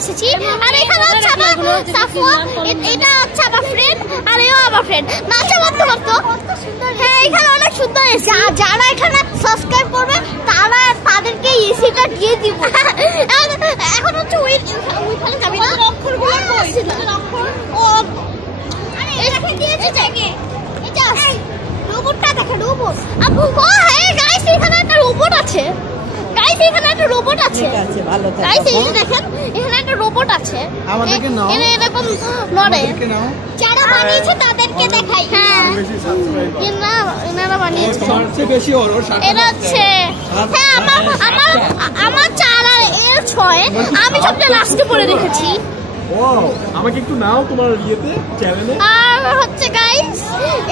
এসেছি। আর এখানে হচ্ছে আমার সাফওয়ান, এটা হচ্ছে আমার ফ্রেন্ড, আর এও আমার ফ্রেন্ড। নাচা করতে করতে হ্যাঁ এখানে অনেক সুন্দর এসি। যারা এখানে সাবস্ক্রাইব করবে তাদেরকে এসিটা দিয়ে দিব। এখন হচ্ছে ওইখানে যাবি না, অক্ষরগুলো ও এটাকে দিয়েছে জায়গায়। এটা রোবটটা দেখে, রোবট। আপু ও হ্যাঁ গাইস এখানে একটা রোবট আছে। গাইস এখানে একটা রোবট আছে। ঠিক আছে, ভালো থাকো। গাইস এই দেখেন এখানে একটা রোবট আছে। আমাদেরকে নাও, এরকম নড়ে। আমাদেরকে নাও। যারা বানিয়েছে তাদেরকে দেখাই। হ্যাঁ এনারা বানিয়েছে। সবচেয়ে বেশি ওর এটা হচ্ছে হ্যাঁ আমার 4 আর এর 6। আমি সবচেয়ে লাস্টে পড়ে রেখেছি। ও আমাকে একটু নাও তোমার ইয়েতে চ্যানেলে। আর হচ্ছে গাইস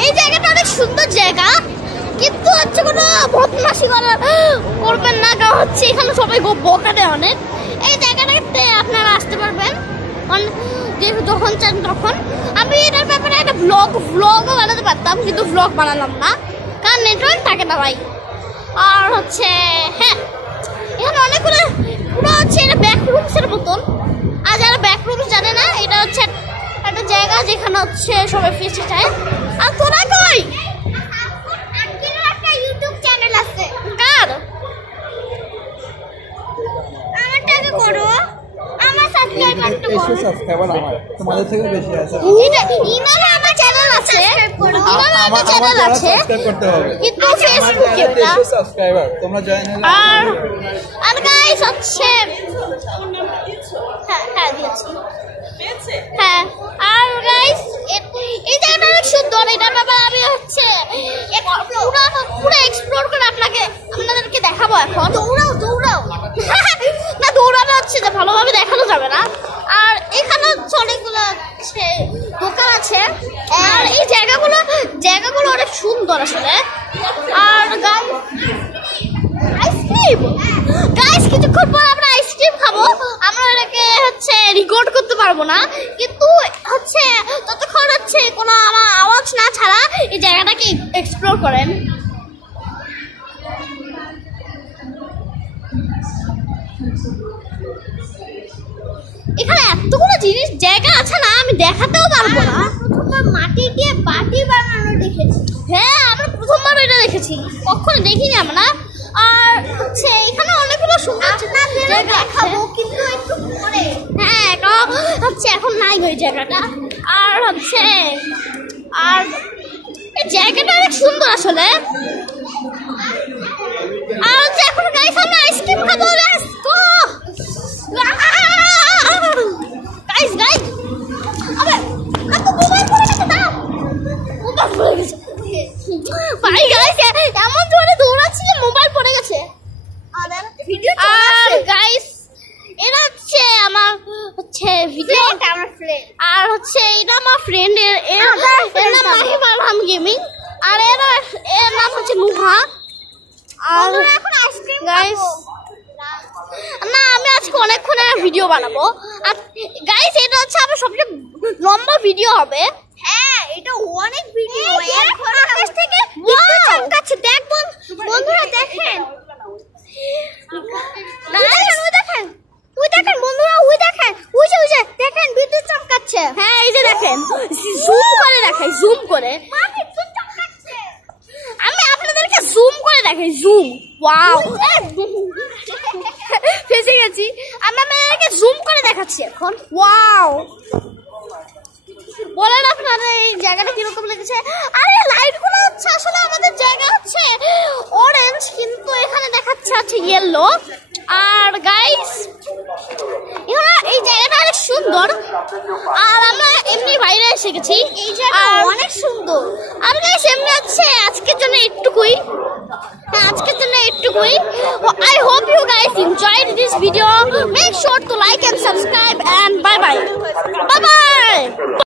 এই জায়গাটা অনেক সুন্দর জায়গা, কিন্তু হচ্ছে কোনো বদমাশি করবেন না, কারণ হচ্ছে এখানে সবাই বকা দেয় অনেক। এই জায়গাটাতে আপনারা আসতে পারবেন যখন চান তখন। আমি এটার ব্যাপারে একটা ভ্লগও বানাতে পারতাম, কিন্তু ভ্লগ বানালাম না কারণ নেটওয়ার্ক থাকে না ভাই। আর হচ্ছে হ্যাঁ এখানে অনেকগুলো পুরো হচ্ছে এটা ব্যাক রুমসের মতন। আর যারা ব্যাক রুমস জানে না, এটা হচ্ছে একটা জায়গা যেখানে হচ্ছে সবাই ফেসে যায়। আর তোরা কই? একটা ইউটিউব চ্যানেল আছে। কার? আমারটাকে করো, আমার সাবস্ক্রাইবার তো করো। সাবস্ক্রাইবার আমার তোমাদের থেকে বেশি আছে। ইনারা আমার চ্যানেল আছে, ইনারা আমার চ্যানেল আছে, করতে হবে কিন্তু ফেসবুকে না। সাবস্ক্রাইবার তোমরা জয়েন হলে। আর গাইস হচ্ছে হ্যাঁ দিয়েছি। হ্যাঁ আর গাইস এই জায়গাটা অনেক সুন্দর। এটা ব্যাপারে আমি হচ্ছে পুরো এক্সপ্লোর করে আপনাদেরকে দেখাবো এখন। দৌড়াও না, দৌড়ানো হচ্ছে যে ভালোভাবে দেখানো যাবে না। আর এখানে হচ্ছে অনেকগুলো হচ্ছে দোকান আছে। আর এই জায়গাগুলো অনেক সুন্দর আসলে। আর আইসক্রিম গাইস কিছুক্ষণ পর আমরা আইসক্রিম খাবো। আমরা এটাকে হচ্ছে রেকর্ড করতে পারবো না, কিন্তু হচ্ছে ততক্ষণ হচ্ছে কোনো আমার আওয়াজ না ছাড়া এই জায়গাটাকে এক্সপ্লোর করেন। এখানে এতগুলো জায়গা আছে না, আমি দেখাতেও পারবো না। মাটি দিয়ে বাটি বানানো দেখেছি। হ্যাঁ আমরা প্রথমবার এটা দেখেছি, কখনো দেখিনি আমরা। আর হচ্ছে এখানে অনেকগুলো সুন্দর দেখাবো, কিন্তু একটু পরে। হ্যাঁ হচ্ছে এখন নাই ওই জায়গাটা। আর হচ্ছে এই জায়গাটা অনেক সুন্দর আসলে। আর হচ্ছে এখন গাইস আমরা আইসক্রিম খাবো। লেটস গো গাইস আবে আপু মোবাইল পড়ে গেছে, দাও মোবাইল পড়ে গেছে ভাই। গাইস এমন জোরে দৌড়াচ্ছি যে মোবাইল পড়ে গেছে। আর গাইস এটা হচ্ছে আমার হচ্ছে ভিডিও, আমার ফ্রেন্ড। আর হচ্ছে এটা আমার ফ্রেন্ড, এর নাম মাহিম আলহাম গেমিং। আর এর নাম হচ্ছে নুহা। আর এখন আইসক্রিম গাইস না, আমি আজকে অনেকক্ষণ ভিডিও বানাবো। আর গাইস এটা হচ্ছে আমার সবচেয়ে লম্বা ভিডিও হবে। হ্যাঁ এটা অনেক ভিডিও। আকাশ থেকে বিদ্যুৎ চমকাচ্ছে, দেখ বন্ধুরা দেখেন। দেখেন বন্ধুরা, ওই যে দেখেন বিদ্যুৎ চমকাচ্ছে। হ্যাঁ এই যে দেখেন, জুম করে দেখাই, জুম করে আমি আপনাদেরকে জুম করে দেখাই, জুম। ওয়াও ফেসে গেছি। আমি আপনাদেরকে জুম করে দেখাচ্ছি এখন। ওয়াও বলেন আপনারা এই জায়গাটা কিরকম লেগেছে? আরে লাইটগুলো হচ্ছে আসলে আমাদের জায়গা হচ্ছে অরেঞ্জ, কিন্তু এখানে দেখাচ্ছে হচ্ছে ইয়েলো। আর গাইস এই জায়গাটা অনেক সুন্দর। আর আমরা এমনি বাইরে এসে গেছি, এই জায়গা অনেক সুন্দর। আর গাইস এমনি হচ্ছে আজকের জন্য একটুকুই। I hope you guys enjoyed this video. Make sure to like and subscribe, and bye bye.